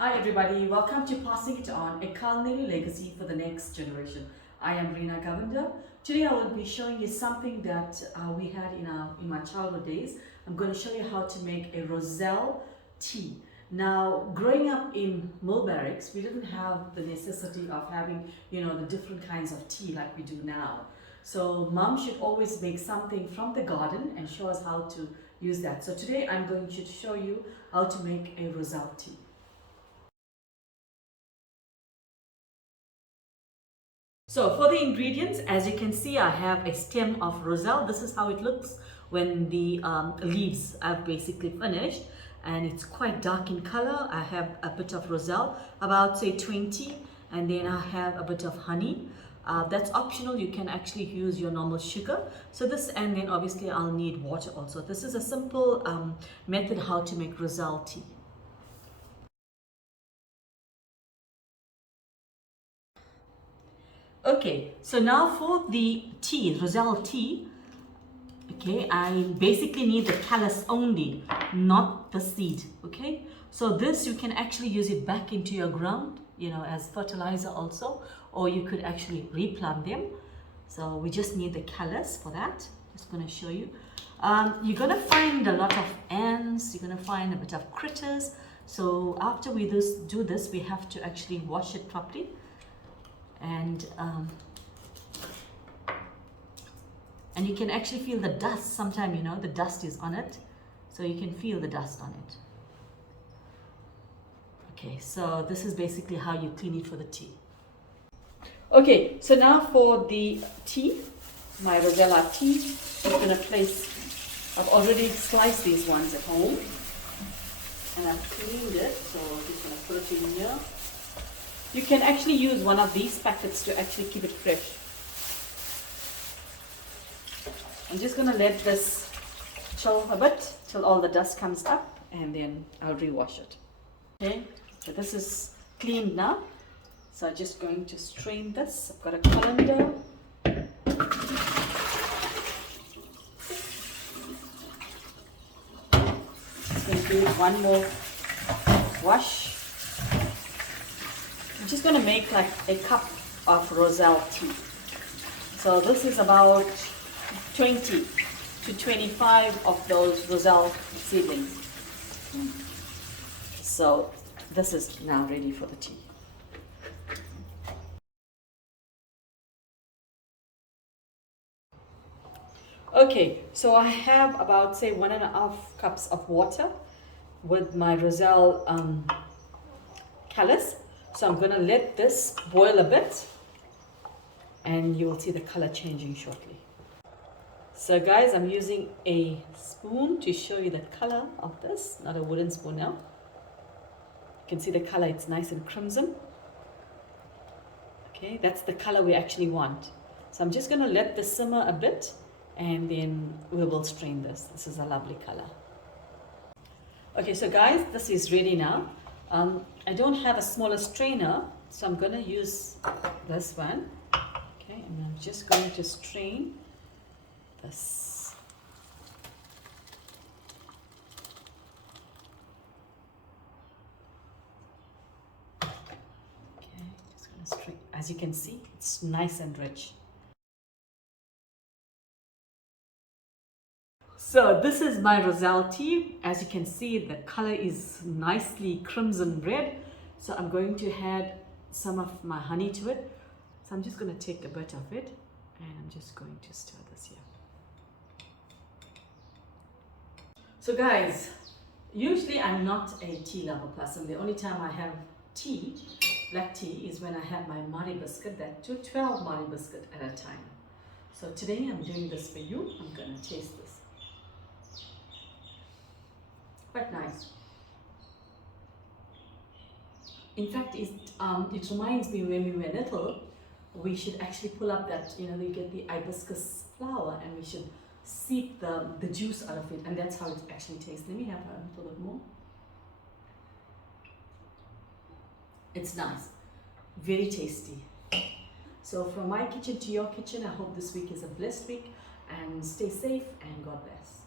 Hi everybody, welcome to Passing It On, a culinary legacy for the next generation. I am Reena Govender. Today I will be showing you something that we had in my childhood days. I'm going to show you how to make a Rosella tea. Now, growing up in mill barracks, we didn't have the necessity of having, the different kinds of tea like we do now. So mom should always make something from the garden and show us how to use that. So today I'm going to show you how to make a Rosella tea. So for the ingredients, as you can see, I have a stem of roselle. This is how it looks when the leaves are basically finished, and it's quite dark in color. I have a bit of roselle, about say 20, and then I have a bit of honey. That's optional. You can actually use your normal sugar. So this, and then obviously I'll need water also. This is a simple method how to make roselle tea. Okay, so now for the tea, Rosella tea, okay, I basically need the callus only, not the seed, okay? So this, you can actually use it back into your ground, as fertilizer also, or you could actually replant them. So we just need the callus for that. Just going to show you. You're going to find a lot of ants, you're going to find a bit of critters. So after we do this, we have to actually wash it properly. And you can actually feel the dust. Sometimes the dust is on it, so you can feel the dust on it. Okay, so this is basically how you clean it for the tea. Okay, so now for the tea, my Rosella tea, I'm going to place, I've already sliced these ones at home and I've cleaned it, so I'm just going to put it in here. You can actually use one of these packets to actually keep it fresh. I'm just going to let this chill a bit till all the dust comes up, and then I'll rewash it. Okay, so this is cleaned now. So I'm just going to strain this. I've got a colander. Just going to do one more wash. I'm just going to make like a cup of Rosella tea. So this is about 20 to 25 of those Rosella seedlings. So this is now ready for the tea. Okay, so I have about say 1.5 cups of water with my Rosella callus. So I'm going to let this boil a bit, and you will see the color changing shortly. So guys, I'm using a spoon to show you the color of this, not a wooden spoon now. You can see the color, it's nice and crimson. Okay, that's the color we actually want. So I'm just going to let this simmer a bit, and then we will strain this. This is a lovely color. Okay, so guys, this is ready now. I don't have a smaller strainer, so I'm going to use this one. Okay, and I'm just going to strain this. Okay, just going to strain. As you can see, it's nice and rich. So this is my Rosella tea. As you can see, the color is nicely crimson red. So I'm going to add some of my honey to it. So I'm just going to take a bit of it, and I'm just going to stir this here. So guys, usually I'm not a tea lover person. The only time I have tea, black tea, is when I have my Mari biscuit, that 12 Mari biscuit at a time. So today I'm doing this for you. I'm going to taste this. Quite nice. In fact, it reminds me when we were little, we should actually pull up that, we get the hibiscus flower, and we should seep the juice out of it, and that's how it actually tastes. Let me have a little bit more. It's nice, very tasty. So from my kitchen to your kitchen, I hope this week is a blessed week, and stay safe, and God bless.